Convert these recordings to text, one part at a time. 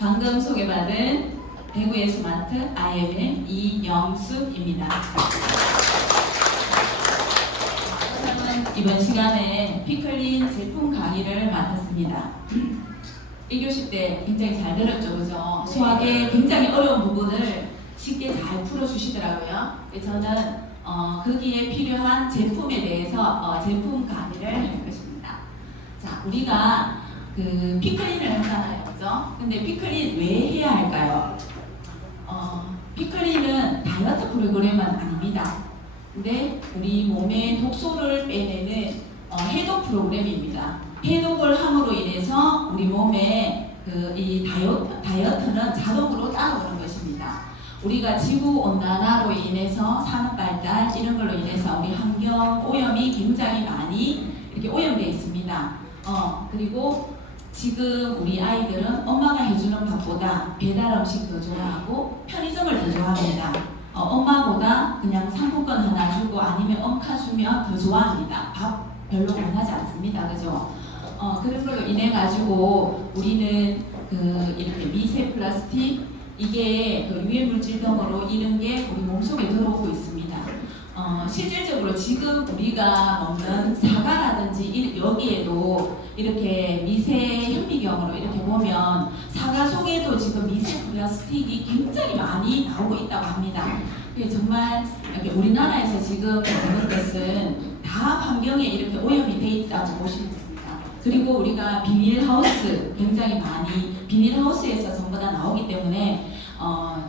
방금 소개받은 대구의 스마트 IMM 이영숙입니다. 저는 이번 시간에 피클린 제품 강의를 맡았습니다. 1교시 때 굉장히 잘 들었죠, 그죠? 수학의 굉장히 어려운 부분을 쉽게 잘 풀어주시더라고요. 저는 거기에 필요한 제품에 대해서 제품 강의를 할 것입니다. 자, 우리가 그 피클린을 하잖아요, 그죠? 근데 피클린 왜 해야 할까요? 피클린은 다이어트 프로그램은 아닙니다. 근데 우리 몸에 독소를 빼내는 해독 프로그램입니다. 해독을 함으로 인해서 우리 몸에 이 다이어트는 자동으로 따라오는 것입니다. 우리가 지구 온난화로 인해서 산업 발달 이런 걸로 인해서 우리 환경 오염이 굉장히 많이 이렇게 오염되어 있습니다. 그리고 지금 우리 아이들은 엄마가 해주는 밥보다 배달 음식 더 좋아하고 편의점을 더 좋아합니다. 엄마보다 그냥 상품권 하나 주고 아니면 엄카 주면 더 좋아합니다. 밥 별로 원하지 않습니다. 그죠? 그런 걸로 인해 가지고 우리는 이렇게 미세 플라스틱 이게 유해 물질 등으로 이런 게 우리 몸속에 들어오고 있습니다. 실질적으로 지금 우리가 먹는 사과라든지 여기에도 이렇게 미세 현미경으로 이렇게 보면 사과 속에도 지금 미세 플라스틱이 굉장히 많이 나오고 있다고 합니다. 정말 이렇게 우리나라에서 지금 먹는 것은 다 환경에 이렇게 오염이 돼 있다고 보시면 됩니다. 그리고 우리가 비닐하우스 굉장히 많이 비닐하우스에서 전부 다 나오기 때문에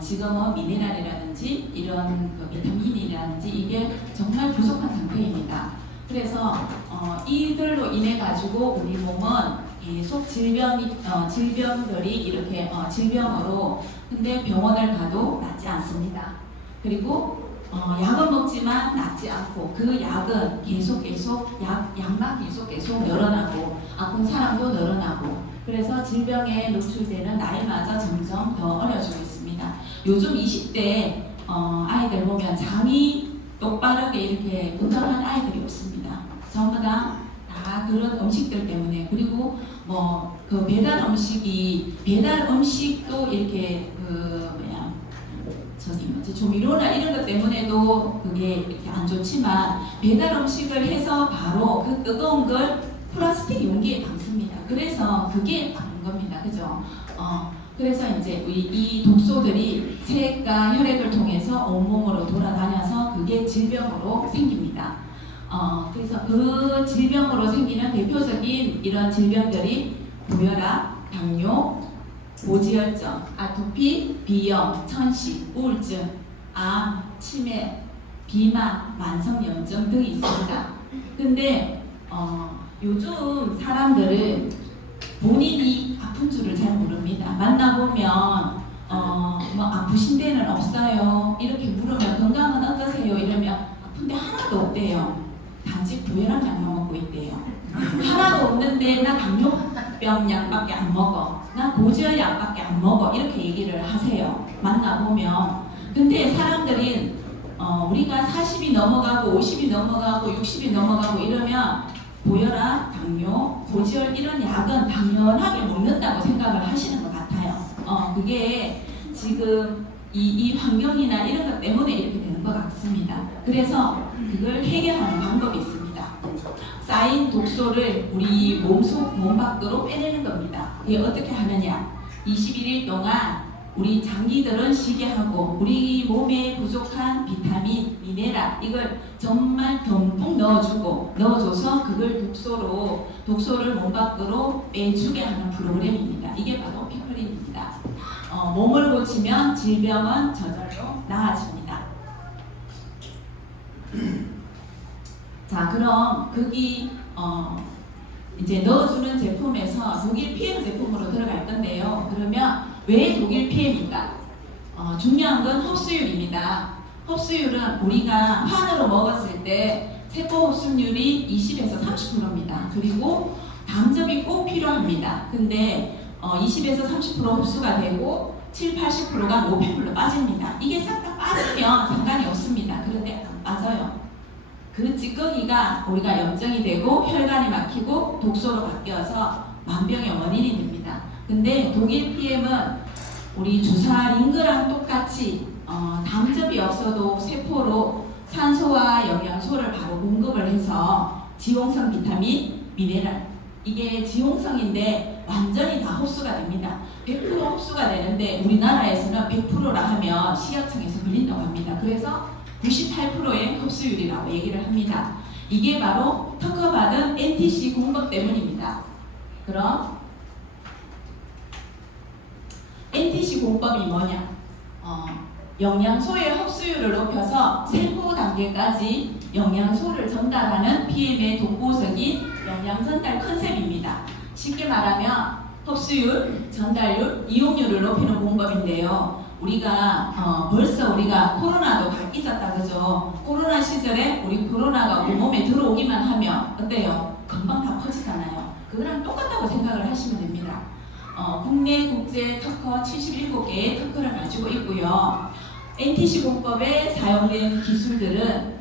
지금은 미네랄이라든지 이런 비타민이라든지 이게 정말 부족한 상태입니다. 그래서 이들로 인해 가지고 우리 몸은 계속 질병들이 이렇게 질병으로 근데 병원을 가도 낫지 않습니다. 그리고 약은 먹지만 낫지 않고 그 약은 계속 약만 계속 늘어나고 아픈 사람도 늘어나고 그래서 질병에 노출되는 나이마저 점점 더 어려지고 있습니다. 요즘 20대 아이들 보면 장이 똑바르게 이렇게 건강한 아이들이 없습니다. 전부 다 그런 음식들 때문에 그리고 그 배달 음식도 이렇게 조미료나 이런 것 때문에도 그게 이렇게 안 좋지만 배달 음식을 해서 바로 그 뜨거운 걸 플라스틱 용기에 담습니다. 그래서 그게 다른 겁니다. 그죠? 그래서 이제 이 독소들이 체액과 혈액을 통해서 온몸으로 돌아다녀서 그게 질병으로 생깁니다. 그래서 그 질병으로 생기는 대표적인 이런 질병들이 고혈압, 당뇨, 고지혈증, 아토피, 비염, 천식, 우울증, 암, 치매, 비만, 만성염증 등이 있습니다. 근데 요즘 사람들은 본인이 아픈 줄을 잘 모릅니다. 만나보면 아프신 데는 없어요. 이렇게 물으면 건강은 어떠세요? 이러면 아픈데 하나도 없대요. 단지 고혈압 약만 먹고 있대요. 하나도 없는데 나 당뇨병 약밖에 안 먹어. 나 고지혈 약밖에 안 먹어. 이렇게 얘기를 하세요. 만나보면. 근데 사람들은 우리가 40이 넘어가고 50이 넘어가고 60이 넘어가고 이러면 고혈압, 당뇨, 고지혈 이런 약은 당연하게 먹는다고 생각을 하시는 것 같아요. 그게 지금 이 환경이나 이런 것 때문에 이렇게 되는 것 같습니다. 그래서 그걸 해결하는 방법이 있습니다. 쌓인 독소를 우리 몸 밖으로 빼내는 겁니다. 이게 어떻게 하느냐? 21일 동안 우리 장기들은 쉬게 하고 우리 몸에 부족한 비타민, 미네랄 이걸 정말 듬뿍 넣어줘서 그걸 독소를 몸 밖으로 빼주게 하는 프로그램입니다. 이게 바로 피클린입니다. 몸을 고치면 질병은 저절로 나아집니다. 자, 그럼 거기 이제 넣어주는 제품에서 독일 PM 제품으로 들어갈 건데요. 그러면 왜 독일 PM입니까? 중요한 건 흡수율입니다. 흡수율은 우리가 한으로 먹었을 때 세포 흡수율이 20에서 30%입니다. 그리고 담즙이 꼭 필요합니다. 근데 20에서 30% 흡수가 되고 80%가 노폐물로 빠집니다. 이게 싹 다 빠지면 상관이 없습니다. 그런데 안 빠져요. 그 찌꺼기가 우리가 염증이 되고 혈관이 막히고 독소로 바뀌어서 만병의 원인이 됩니다. 근데 독일 PM은 우리 주사 링크랑 똑같이 담즙이 없어도 세포로 산소와 영양소를 바로 공급을 해서 지용성 비타민, 미네랄, 이게 지용성인데 완전히 다 흡수가 됩니다. 100% 흡수가 되는데 우리나라에서는 100%라 하면 식약청에서 걸린다고 합니다. 그래서 98%의 흡수율이라고 얘기를 합니다. 이게 바로 특허받은 NTC 공급 때문입니다. 그럼 NTC 공법이 뭐냐? 영양소의 흡수율을 높여서 세포 단계까지 영양소를 전달하는 PM의 독보적인 영양 전달 컨셉입니다. 쉽게 말하면 흡수율, 전달률, 이용률을 높이는 공법인데요. 벌써 우리가 코로나도 다 잊었다 그죠? 코로나 시절에 우리 코로나가 우리 몸에 들어오기만 하면 어때요? 금방 다 퍼지잖아요. 그거랑 똑같다고 생각을 하시면 됩니다. 국내 국제 특허 77개의 특허를 가지고 있고요. NTC 공법에 사용된 기술들은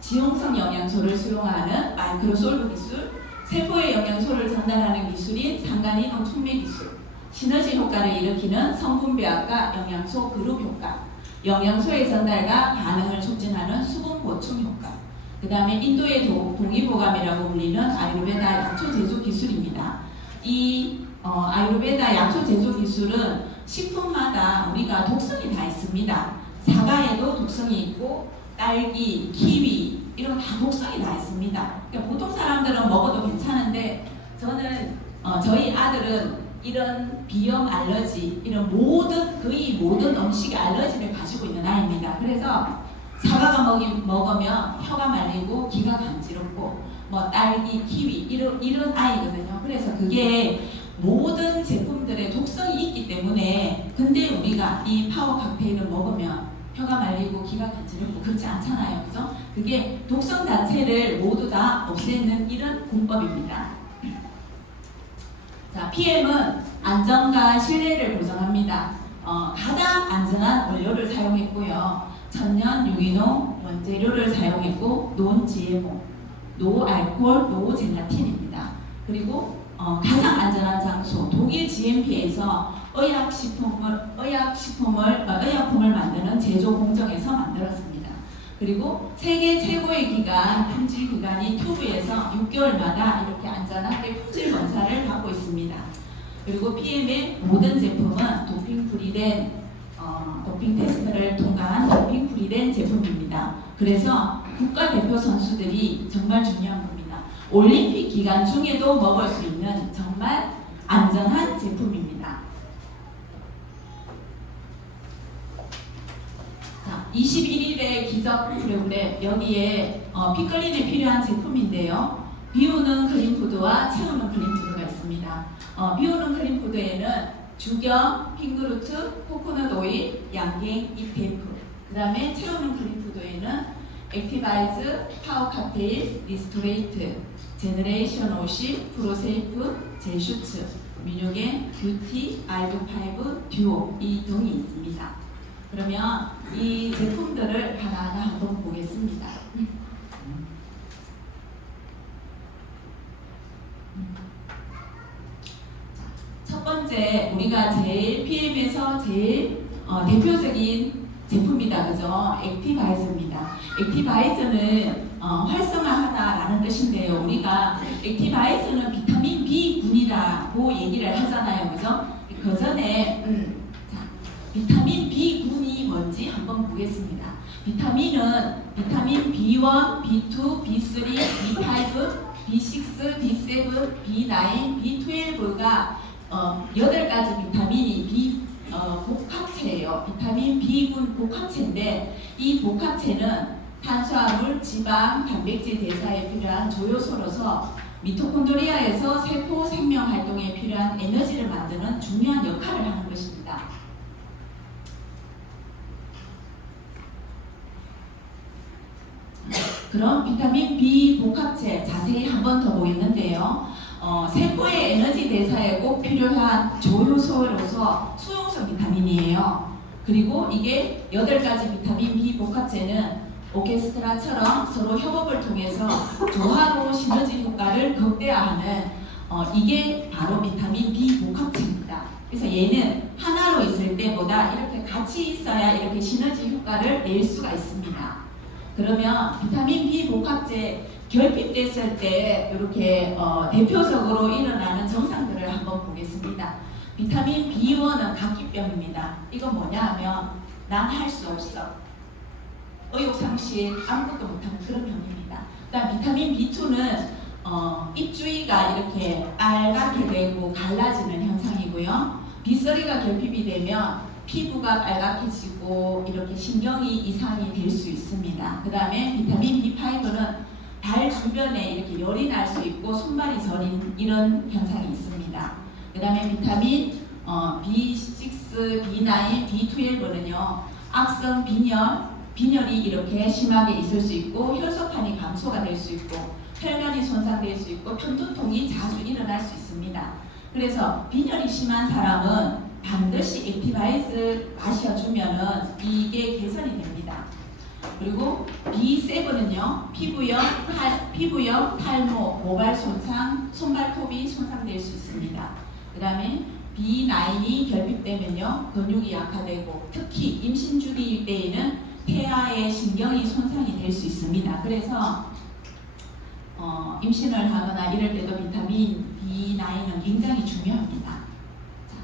지용성 영양소를 수용하는 마이크로솔브 기술, 세포의 영양소를 전달하는 기술인 상간이동 촉매 기술, 시너지 효과를 일으키는 성분 배합과 영양소 그룹 효과, 영양소의 전달과 반응을 촉진하는 수분 보충 효과, 그 다음에 인도의 동의보감이라고 불리는 아유르베다 약초 제조 기술입니다. 이 아유르베다 약초 제조 기술은 식품마다 우리가 독성이 다 있습니다. 사과에도 독성이 있고 딸기, 키위 이런 다 독성이 다 있습니다. 그러니까 보통 사람들은 먹어도 괜찮은데 저는 저희 아들은 이런 비염 알러지, 이런 거의 모든 음식에 알러지를 가지고 있는 아이입니다. 그래서 사과가 먹으면 혀가 말리고 귀가 간지럽고 딸기, 키위 이런 아이거든요. 그래서 그게 모든 제품들의 독성이 있기 때문에 근데 우리가 이 파워 칵테일을 먹으면 혀가 말리고 귀가 간지럽고 그렇지 않잖아요. 그죠? 그게 독성 자체를 모두 다 없애는 이런 공법입니다. 자, PM은 안전과 신뢰를 보장합니다. 가장 안전한 원료를 사용했고요. 천연 유기농 원재료를 사용했고 논 GMO, 노 알코올, 노 젤라틴입니다. 그리고 가장 안전한 장소 독일 GMP에서 의약품을 만드는 제조 공정에서 만들었습니다. 그리고 세계 최고의 기관 품질 기관인 튜브에서 6개월마다 이렇게 안전하게 품질 검사를 받고 있습니다. 그리고 PM의 모든 제품은 도핑 프리된 도핑 테스트를 통과한 도핑 프리된 제품입니다. 그래서 국가대표 선수들이 정말 중요한 겁니다. 올림픽 기간 중에도 먹을 수 있는 정말 안전한 제품입니다. 자, 21일의 기적 프로그램 여기에 피클린에 필요한 제품인데요. 비우는 클린푸드와 채우는 클린푸드가 있습니다. 비우는 클린푸드에는 주경, 핑그루트, 코코넛 오일, 양갱, 잎테이프, 그 다음에 채우는 클린푸드에는 액티바이즈, 파워 칵테일, 리스토레이트, 제너레이션 50, 프로세이프, 젤슈츠, 민요겐, 뷰티, 알드5, 듀오 이 등이 있습니다. 그러면 이 제품들을 하나하나 한번 보겠습니다. 첫 번째 우리가 제일 PM에서 제일 대표적인 제품이다 그죠? 액티바이즈입니다. 액티바이즈는 활성화하다라는 뜻인데요. 우리가 액티바이즈는 비타민 B군이라고 얘기를 하잖아요. 그죠? 그 전에 비타민 B군이 뭔지 한번 보겠습니다. 비타민은 비타민 B1, B2, B3, B5, B6, B7, B9, B12가 8가지 비타민이 복합체예요. 비타민 B군 복합체인데 이 복합체는 탄수화물, 지방, 단백질 대사에 필요한 조효소로서 미토콘드리아에서 세포 생명 활동에 필요한 에너지를 만드는 중요한 역할을 하는 것입니다. 그럼 비타민 B 복합체 자세히 한 번 더 보겠는데요. 세포의 에너지 대사에 꼭 필요한 조효소로서 수용성 비타민이에요. 그리고 이게 8가지 비타민 B 복합체는 오케스트라처럼 서로 협업을 통해서 조화로 시너지 효과를 극대화하는 이게 바로 비타민 B 복합체입니다. 그래서 얘는 하나로 있을 때보다 이렇게 같이 있어야 이렇게 시너지 효과를 낼 수가 있습니다. 그러면 비타민 B 복합체 결핍됐을 때 이렇게 대표적으로 일어나는 증상들을 한번 보겠습니다. 비타민 B1은 각기병입니다. 이건 뭐냐 하면 난 할 수 없어. 의욕상실 아무것도 못하는 그런 병입니다. 그다음 비타민 B2는 입주위가 이렇게 빨갛게 되고 갈라지는 현상이고요. 빗소리가 결핍이 되면 피부가 빨갛게지고 이렇게 신경이 이상이 될 수 있습니다. 그 다음에 비타민 B5는 발 주변에 이렇게 열이 날 수 있고 손발이 저린 이런 현상이 있습니다. 그 다음에 비타민 B6, B9, B12는요 악성 빈혈이 이렇게 심하게 있을 수 있고 혈소판이 감소가 될 수 있고 혈관이 손상될 수 있고 편두통이 자주 일어날 수 있습니다. 그래서 빈혈이 심한 사람은 반드시 액티바이즈 마셔주면은 이게 개선이 됩니다. 그리고 B7은요 피부염, 탈모, 모발 손상, 손발톱이 손상될 수 있습니다. 그 다음에 B9이 결핍되면요 근육이 약화되고 특히 임신 주기 때에는 태아의 신경이 손상이 될 수 있습니다. 그래서 임신을 하거나 이럴 때도 비타민 B9은 굉장히 중요합니다. 자,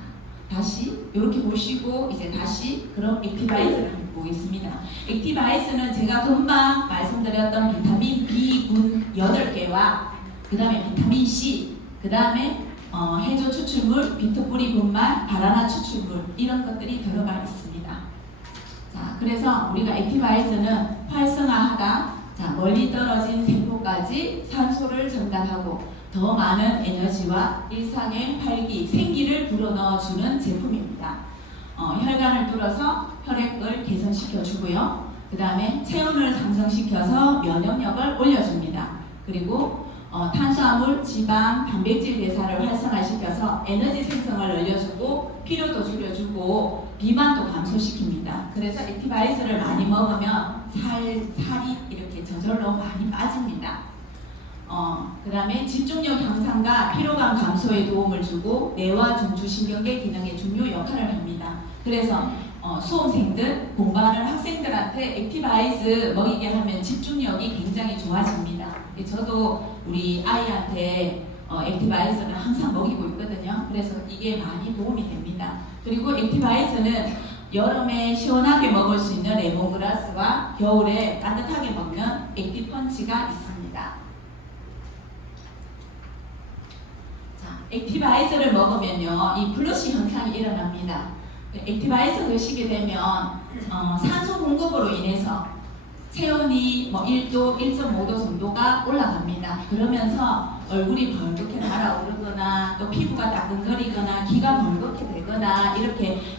다시 이렇게 보시고 이제 다시 그럼 액티바이즈를 한번 보겠습니다. 액티바이즈는 제가 금방 말씀드렸던 비타민 B군 8개와 그 다음에 비타민 C, 그 다음에 해조 추출물, 비트뿌리 분말, 바나나 추출물 이런 것들이 들어가 있습니다. 자, 그래서 우리가 액티바이즈는 활성화하다, 자, 멀리 떨어진 세포까지 산소를 전달하고 더 많은 에너지와 일상의 활기, 생기를 불어넣어주는 제품입니다. 혈관을 뚫어서 혈액을 개선시켜주고요. 그 다음에 체온을 상승시켜서 면역력을 올려줍니다. 그리고 탄수화물, 지방, 단백질 대사를 활성화시켜서 에너지 생성을 늘려주고 피로도 줄여주고 비만도 감소시킵니다. 그래서 액티바이즈를 많이 먹으면 살이 이렇게 저절로 많이 빠집니다. 그 다음에 집중력 향상과 피로감 감소에 도움을 주고 뇌와 중추신경계 기능에 중요 역할을 합니다. 그래서 수험생들, 공부하는 학생들한테 액티바이즈 먹이게 하면 집중력이 굉장히 좋아집니다. 저도 우리 아이한테 액티바이즈는 항상 먹이고 있거든요. 그래서 이게 많이 도움이 됩니다. 그리고 액티바이즈는 여름에 시원하게 먹을 수 있는 레몬그라스와 겨울에 따뜻하게 먹는 액티펀치가 있습니다. 자, 액티바이즈를 먹으면요, 이 플러시 현상이 일어납니다. 액티바이즈 드시게 되면 산소 공급으로 인해서 체온이 1도, 1.5도 정도가 올라갑니다. 그러면서 얼굴이 벌겋게 달아오르거나 또 피부가 따끔거리거나 귀가 벌겋게 되거나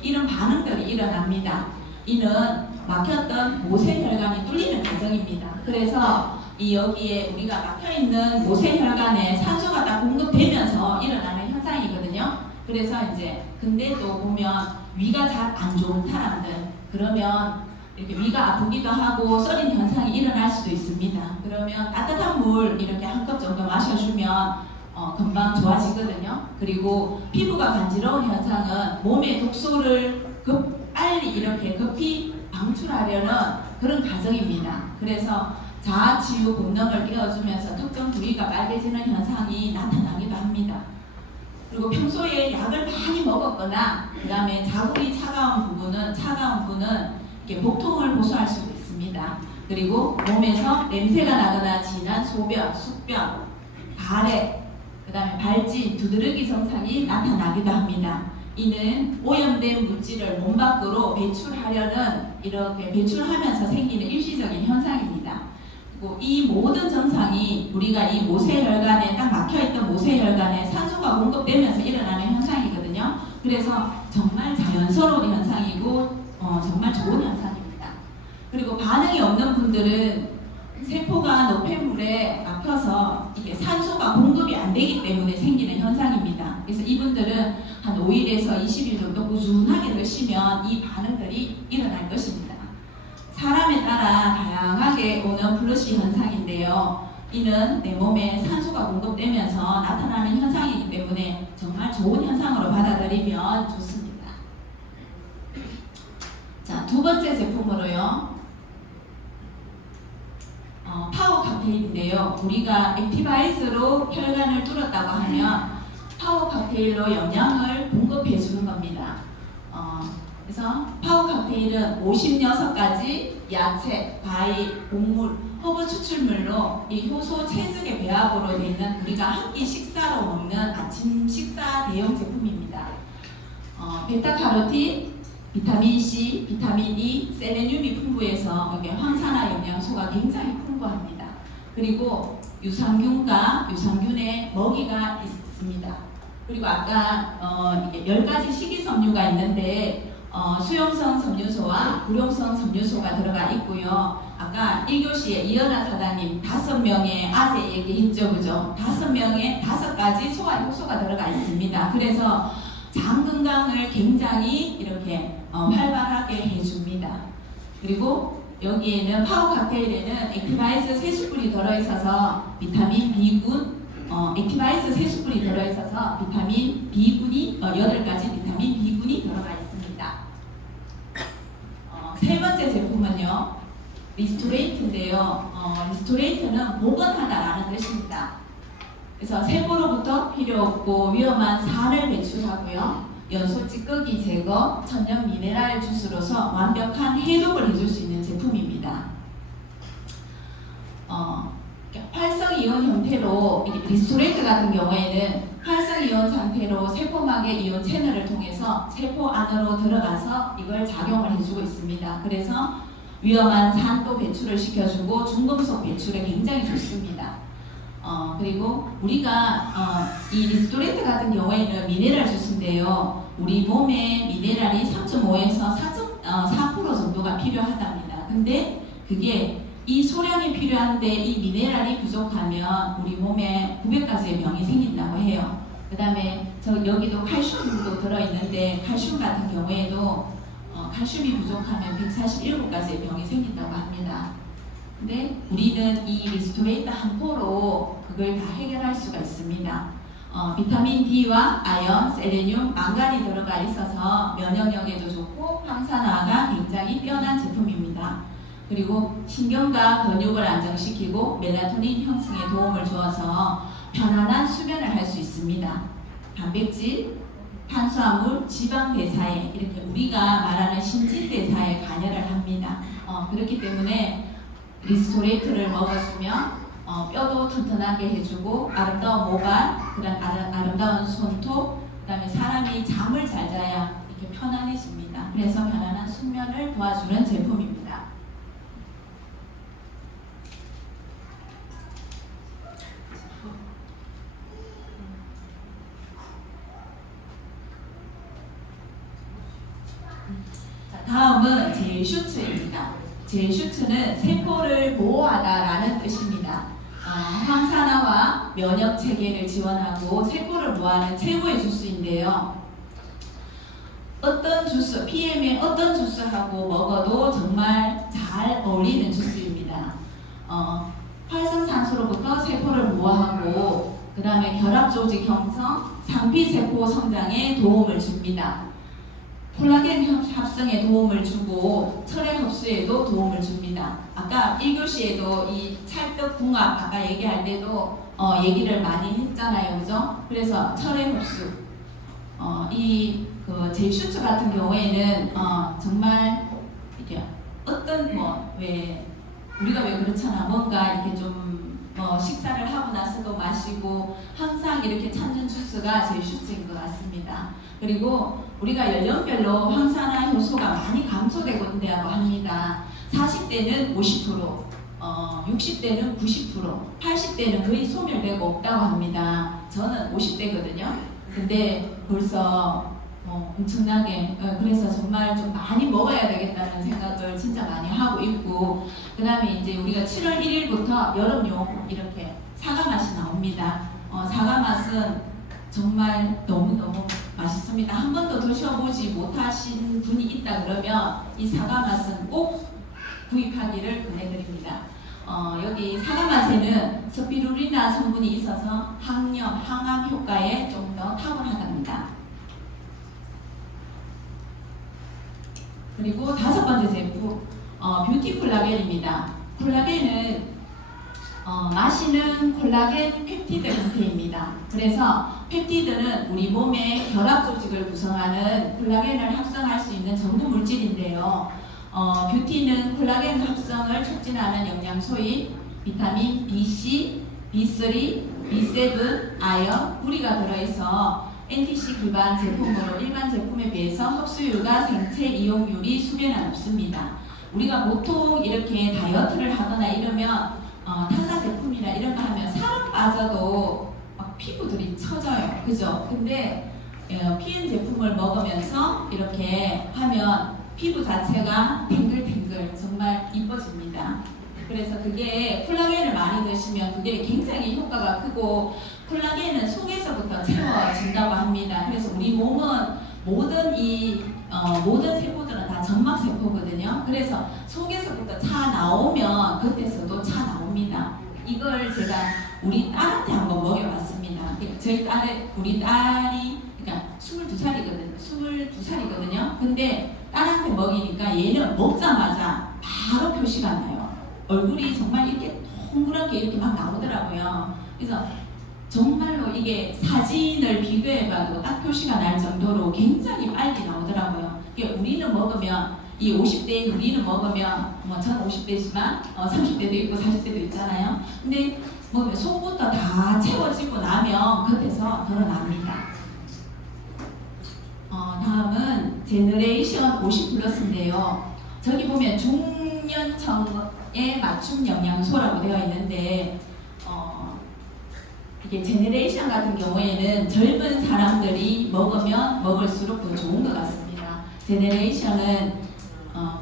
이런 반응들이 일어납니다. 이는 막혔던 모세혈관이 뚫리는 과정입니다. 그래서 여기에 우리가 막혀있는 모세혈관에 산소가 딱 공급되면서 일어나는 현상이거든요. 그래서 이제 근데 또 보면 위가 잘 안 좋은 사람들, 그러면 이렇게 위가 아프기도 하고 썰린 현상이 일어날 수도 있습니다. 그러면 따뜻한 물 이렇게 한 컵 정도 마셔주면 금방 좋아지거든요. 그리고 피부가 간지러운 현상은 몸의 독소를 빨리 이렇게 급히 방출하려는 그런 과정입니다. 그래서 자아치유 본능을 깨워주면서 특정 부위가 빨개지는 현상이 나타나기도 합니다. 그리고 평소에 약을 많이 먹었거나 그 다음에 자국이 차가운 부분은 복통을 호소할 수도 있습니다. 그리고 몸에서 냄새가 나거나 진한 소변, 숙변, 가래, 그 다음에 발진, 두드러기 증상이 나타나기도 합니다. 이는 오염된 물질을 몸 밖으로 배출하려는 이렇게 배출하면서 생기는 일시적인 현상입니다. 그리고 이 모든 증상이 우리가 이 모세혈관에 딱 막혀있던 모세혈관에 산소가 공급되면서 일어나는 현상이거든요. 그래서 정말 자연스러운 현상이고 정말 좋은 현상입니다. 그리고 반응이 없는 분들은 세포가 노폐물에 막혀서 이게 산소가 공급이 안 되기 때문에 생기는 현상입니다. 그래서 이분들은 한 5일에서 20일 정도 꾸준하게 드시면 이 반응들이 일어날 것입니다. 사람에 따라 다양하게 오는 플러시 현상인데요. 이는 내 몸에 산소가 공급되면서 나타나는 현상이기 때문에 정말 좋은 현상으로 받아들이면 좋습니다. 자, 두 번째 제품으로요. 파워 칵테일인데요. 우리가 액티바이스로 혈관을 뚫었다고 하면 파워 칵테일로 영양을 공급해 주는 겁니다. 그래서 파워 칵테일은 56가지 야채, 과일, 곡물, 허브 추출물로 이 효소 체득의 배합으로 되어 있는 우리가 한 끼 식사로 먹는 아침 식사 대용 제품입니다. 베타카로틴, 비타민 C, 비타민 E, 셀레늄이 풍부해서 이게 황산화 영양소가 굉장히 풍부합니다. 그리고 유산균과 유산균의 먹이가 있습니다. 그리고 아까 10가지 식이섬유가 있는데 수용성 섬유소와 불용성 섬유소가 들어가 있고요. 아까 1교시에 이현아 사장님 5명의 아재 얘기했죠, 그죠? 5명의 5가지 소화 효소가 들어가 있습니다. 그래서 장 건강을 굉장히 이렇게 활발하게 해줍니다. 그리고 여기에는 파워 칵테일에는 액티바이스 세수분이 들어있어서 비타민 B군, 액티바이스 세수분이 들어있어서 비타민 B군이 8가지 비타민 B군이 들어가 있습니다. 세 번째 제품은요, 리스토레이트인데요. 리스토레이트는 복원하다라는 뜻입니다. 그래서 세포로부터 필요 없고 위험한 산을 배출하고요. 연소 찌꺼기 제거, 천연 미네랄 주스로서 완벽한 해독을 해줄 수 있는 제품입니다. 활성이온 형태로 리스토레이트 같은 경우에는 활성이온 상태로 세포막의 이온 채널을 통해서 세포 안으로 들어가서 이걸 작용을 해주고 있습니다. 그래서 위험한 산도 배출을 시켜주고 중금속 배출에 굉장히 좋습니다. 그리고 우리가 이 리스토레이트 같은 경우에는 미네랄 주스인데요. 우리 몸에 미네랄이 3.5에서 4.4% 정도가 필요하답니다. 근데 그게 이 소량이 필요한데 이 미네랄이 부족하면 우리 몸에 900가지의 병이 생긴다고 해요. 그 다음에 여기도 칼슘도 들어있는데 칼슘 같은 경우에도 칼슘이 부족하면 147가지의 병이 생긴다고 합니다. 근데 우리는 이 리스토레이트 한 포로 그걸 다 해결할 수가 있습니다. 비타민 D와 아연, 셀레늄, 망간이 들어가 있어서 면역력에도 좋고 항산화가 굉장히 뛰어난 제품입니다. 그리고 신경과 근육을 안정시키고 멜라토닌 형성에 도움을 주어서 편안한 수면을 할 수 있습니다. 단백질, 탄수화물, 지방 대사에 이렇게 우리가 말하는 신진대사에 관여를 합니다. 그렇기 때문에 리스토레이트를 먹어주면 뼈도 튼튼하게 해주고 아름다운 모발, 그다음 아름다운 손톱, 그다음에 사람이 잠을 잘 자야 이렇게 편안해집니다. 그래서 편안한 숙면을 도와주는 제품입니다. 자, 다음은 제슈츠입니다. 제슈츠는 세포를 보호하다라는 뜻입니다. 항산화와 면역 체계를 지원하고 세포를 보호하는 최고의 주스인데요. 어떤 주스, PM의 어떤 주스하고 먹어도 정말 잘 어울리는 주스입니다. 활성산소로부터 세포를 보호하고 그 다음에 결합조직 형성, 상피세포 성장에 도움을 줍니다. 콜라겐 합성에 도움을 주고 철의 흡수에도 도움을 줍니다. 아까 1교시에도 이 찰떡궁합 아까 얘기할 때도 얘기를 많이 했잖아요, 그죠? 그래서 철의 흡수, 제슈츠 같은 경우에는 정말 이렇게 어떤 우리가 왜 그렇잖아, 뭔가 이렇게 좀 식사를 하고 나서도 마시고 항상 이렇게 찾는 주스가 제슈츠인 것 같습니다. 그리고 우리가 연령별로 항산화 효소가 많이 감소되고 있다고 합니다. 40대는 50%, 60대는 90%, 80대는 거의 소멸되고 없다고 합니다. 저는 50대거든요. 근데 벌써 엄청나게 그래서 정말 좀 많이 먹어야 되겠다는 생각을 진짜 많이 하고 있고, 그 다음에 이제 우리가 7월 1일부터 여름용 이렇게 사과 맛이 나옵니다. 사과 맛은 정말 너무너무 맛있습니다. 한 번도 드셔보지 못하신 분이 있다 그러면 이 사과 맛은 꼭 구입하기를 권해드립니다. 여기 사과맛에는 스피루리나 성분이 있어서 항염, 항암 효과에 좀 더 탁월하답니다. 그리고 다섯 번째 제품, 뷰티 콜라겐입니다. 콜라겐은 마시는 콜라겐 펩티드 형태입니다. 그래서 펩티드는 우리 몸의 결합 조직을 구성하는 콜라겐을 합성할 수 있는 전구 물질인데요. 뷰티는 콜라겐 합성을 촉진하는 영양소인 비타민 B, B3, B7, 아연, 구리가 들어있어 NTC 기반 제품으로 일반 제품에 비해서 흡수율과 생체 이용률이 수변에 없습니다. 우리가 보통 이렇게 다이어트를 하거나 이러면 타사 제품이나 이런 거 하면 살은 빠져도 막 피부들이 처져요. 그죠? 근데 PN 제품을 먹으면서 이렇게 하면 피부 자체가 탱글탱글 정말 이뻐집니다. 그래서 그게 콜라겐을 많이 드시면 그게 굉장히 효과가 크고 콜라겐은 속에서부터 채워진다고 합니다. 그래서 우리 몸은 모든 세포들은 다 점막 세포거든요. 그래서 속에서부터 차 나오면 겉에서도 차 나옵니다. 이걸 제가 우리 딸한테 한번 먹여봤습니다. 우리 딸이 그러니까 22살이거든요. 근데 딸한테 먹이니까 얘는 먹자마자 바로 표시가 나요. 얼굴이 정말 이렇게 동그랗게 이렇게 막 나오더라고요. 그래서 정말로 이게 사진을 비교해봐도 딱 표시가 날 정도로 굉장히 빨리 나오더라고요. 우리는 먹으면 이 50대인 우리는 먹으면 전 50대지만 30대도 있고 40대도 있잖아요. 근데 먹으면 속부터 다 채워지고 나면 겉에서 드러납니다. 다음은 제너레이션 50 플러스인데요. 저기 보면 중년층에 맞춤 영양소라고 되어 있는데 이게 제너레이션 같은 경우에는 젊은 사람들이 먹으면 먹을수록 더 좋은 것 같습니다. 제너레이션은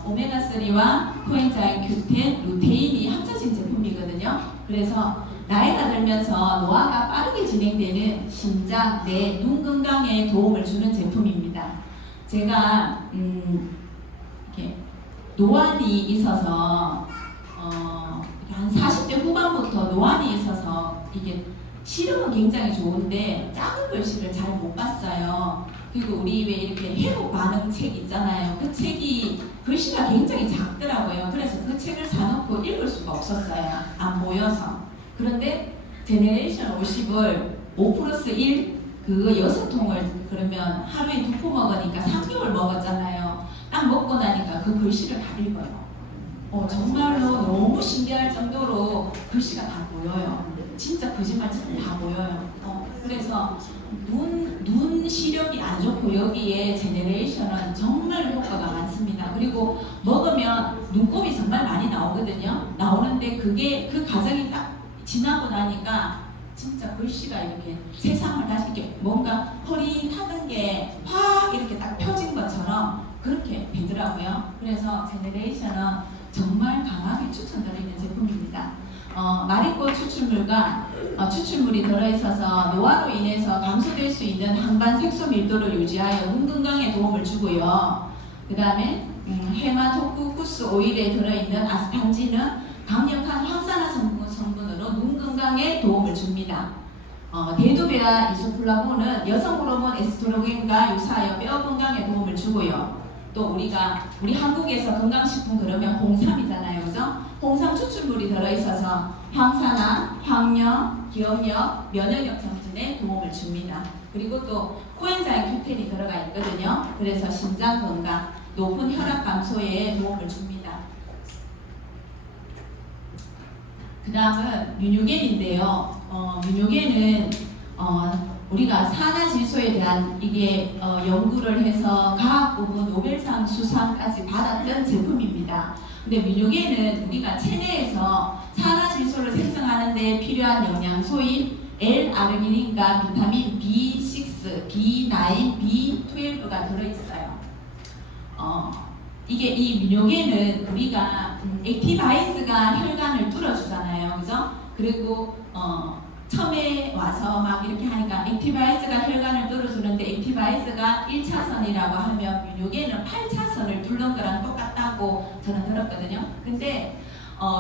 오메가3와 코엔자임 Q10, 루테인이 합쳐진 제품이거든요. 그래서 나이가 들면서 노화가 빠르게 진행되는 심장, 뇌, 눈 건강에 도움을 주는 제품입니다. 제가 이렇게 노안이 있어서 한 40대 후반부터 노안이 있어서 이게 시력은 굉장히 좋은데 작은 글씨를 잘 못 봤어요. 그리고 우리 왜 이렇게 회복 반응 책 있잖아요. 그 책이 글씨가 굉장히 작더라고요. 그래서 그 책을 사놓고 읽을 수가 없었어요. 안 보여서. 그런데 제너레이션 50을 5+1 그거 6통을 그러면 하루에 2포 먹으니까 3개월 먹었잖아요. 딱 먹고 나니까 그 글씨를 다 읽어요. 정말로 너무 신기할 정도로 글씨가 다 보여요. 진짜 거짓말처럼 다 보여요. 그래서 눈 시력이 안 좋고 여기에 제너레이션은 정말 효과가 많습니다. 그리고 먹으면 눈곱이 정말 많이 나오거든요. 나오는데 그게 그 과정이 딱 지나고 나니까 진짜 글씨가 이렇게 세상을 다시 이렇게 뭔가 허릿하던 게 확 이렇게 딱 펴진 것처럼 그렇게 되더라고요. 그래서 제너레이션은 정말 강하게 추천드리는 제품입니다. 마리꽃 추출물과 추출물이 들어있어서 노화로 인해서 감소될 수 있는 항반 색소 밀도를 유지하여 눈 건강에 도움을 주고요. 그 다음에 헤마토쿠쿠스 오일에 들어있는 아스탄진은 강력한 항산화 성분으로 눈 건강에 도움을 줍니다. 대두배와 이소플라본은 여성 호르몬 에스트로겐과 유사하여 뼈 건강에 도움을 주고요. 또 우리 한국에서 건강식품 그러면 홍삼이잖아요, 그죠? 홍삼 추출물이 들어있어서 항산화, 항염, 기억력, 면역력 촉진에 도움을 줍니다. 그리고 또 코엔자임 Q10이 들어가 있거든요. 그래서 심장 건강, 높은 혈압 감소에 도움을 줍니다. 그 다음은 뮤뉴겐인데요. 뮤뉴겐은 우리가 산화질소에 대한 이게 연구를 해서 과학 부분 노벨상 수상까지 받았던 제품입니다. 근데 뮤뉴겐은 우리가 체내에서 산화질소를 생성하는 데 필요한 영양소인 L-아르기닌과 비타민 B6, B9, B12가 들어있어요. 이게 이 뮤뉴겐은 우리가 액티바이스가 혈관을 뚫어주잖아요, 그죠? 그리고 처음에 와서 막 이렇게 하니까 액티바이스가 혈관을 뚫어주는데 액티바이스가 1차선이라고 하면 뮤뉴겐은 8차선을 뚫는 거랑 똑같다고 저는 들었거든요. 근데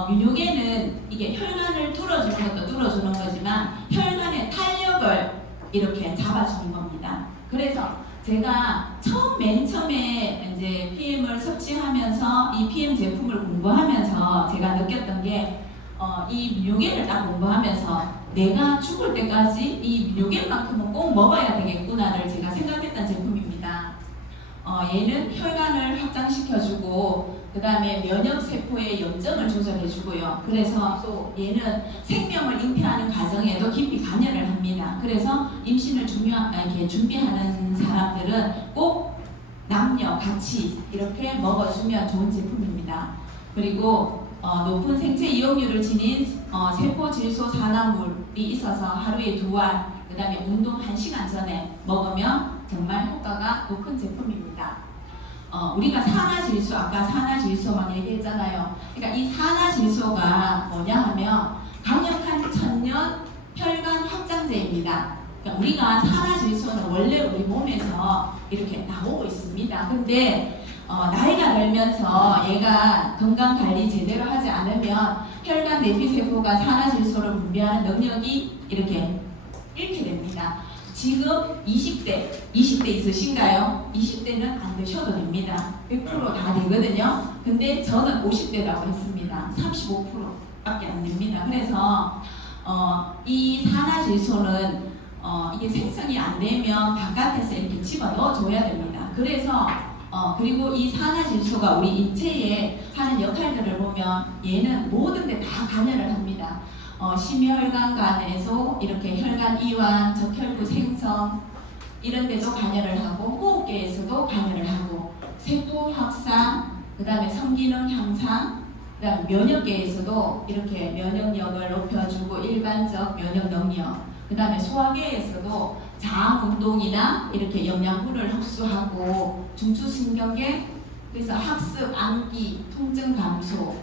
민요계는 이게 혈관을 뚫어주는 것도 뚫어주는 거지만 혈관의 탄력을 이렇게 잡아주는 겁니다. 그래서 제가 맨 처음에 이제 PM을 섭취하면서 이 PM 제품을 공부하면서 제가 느꼈던 게 이 민요계를 딱 공부하면서 내가 죽을 때까지 이 민요계만큼은 꼭 먹어야 되겠구나를 제가 생각했던 제품입니다. 얘는 혈관을 확장시켜주고 그 다음에 면역세포의 염증을 조절해주고요. 그래서 또 얘는 생명을 잉태하는 과정에도 깊이 관여를 합니다. 그래서 임신을 이렇게 준비하는 사람들은 꼭 남녀 같이 이렇게 먹어주면 좋은 제품입니다. 그리고 높은 생체 이용률을 지닌 세포 질소 산화물이 있어서 하루에 2알, 그 다음에 운동 1시간 전에 먹으면 정말 효과가 높은 제품입니다. 우리가 산화질소, 아까 산화질소만 얘기했잖아요. 그러니까 이 산화질소가 뭐냐 하면 강력한 천연 혈관 확장제입니다. 그러니까 우리가 산화질소는 원래 우리 몸에서 이렇게 나오고 있습니다. 근데 나이가 들면서 얘가 건강관리 제대로 하지 않으면 혈관 내피세포가 산화질소를 분비하는 능력이 이렇게 잃게 됩니다. 지금 20대 있으신가요? 20대는 안 드셔도 됩니다. 100%다 되거든요. 근데 저는 50대라고 했습니다. 35%밖에 안 됩니다. 그래서 이 산화질소는 이게 생성이 안 되면 바깥에서 이렇게 집어 넣어줘야 됩니다. 그래서 그리고 이 산화질소가 우리 인체에 하는 역할들을 보면 얘는 모든 데 다 관여를 합니다. 심혈관관에서 이렇게 혈관 이완, 적혈구 생성 이런 데도 관여를 하고 호흡계에서도 관여를 하고 세포 확산, 그 다음에 성기능 향상, 그 다음에 면역계에서도 이렇게 면역력을 높여주고 일반적 면역 능력, 그 다음에 소화계에서도 장 운동이나 이렇게 영양분을 흡수하고 중추신경계, 그래서 학습, 암기, 통증 감소,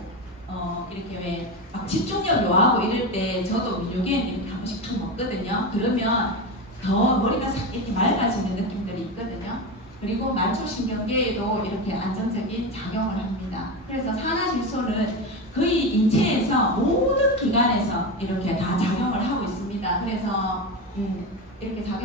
이렇게 왜 막 집중력 요하고 이럴 때 저도 민요계 이렇게 한 번씩 툭 먹거든요. 그러면 더 머리가 싹 이렇게 맑아지는 느낌들이 있거든요. 그리고 말초신경계에도 이렇게 안정적인 작용을 합니다. 그래서 산화질소는 거의 인체에서 모든 기관에서 이렇게 다 작용을 하고 있습니다. 그래서 이렇게 작용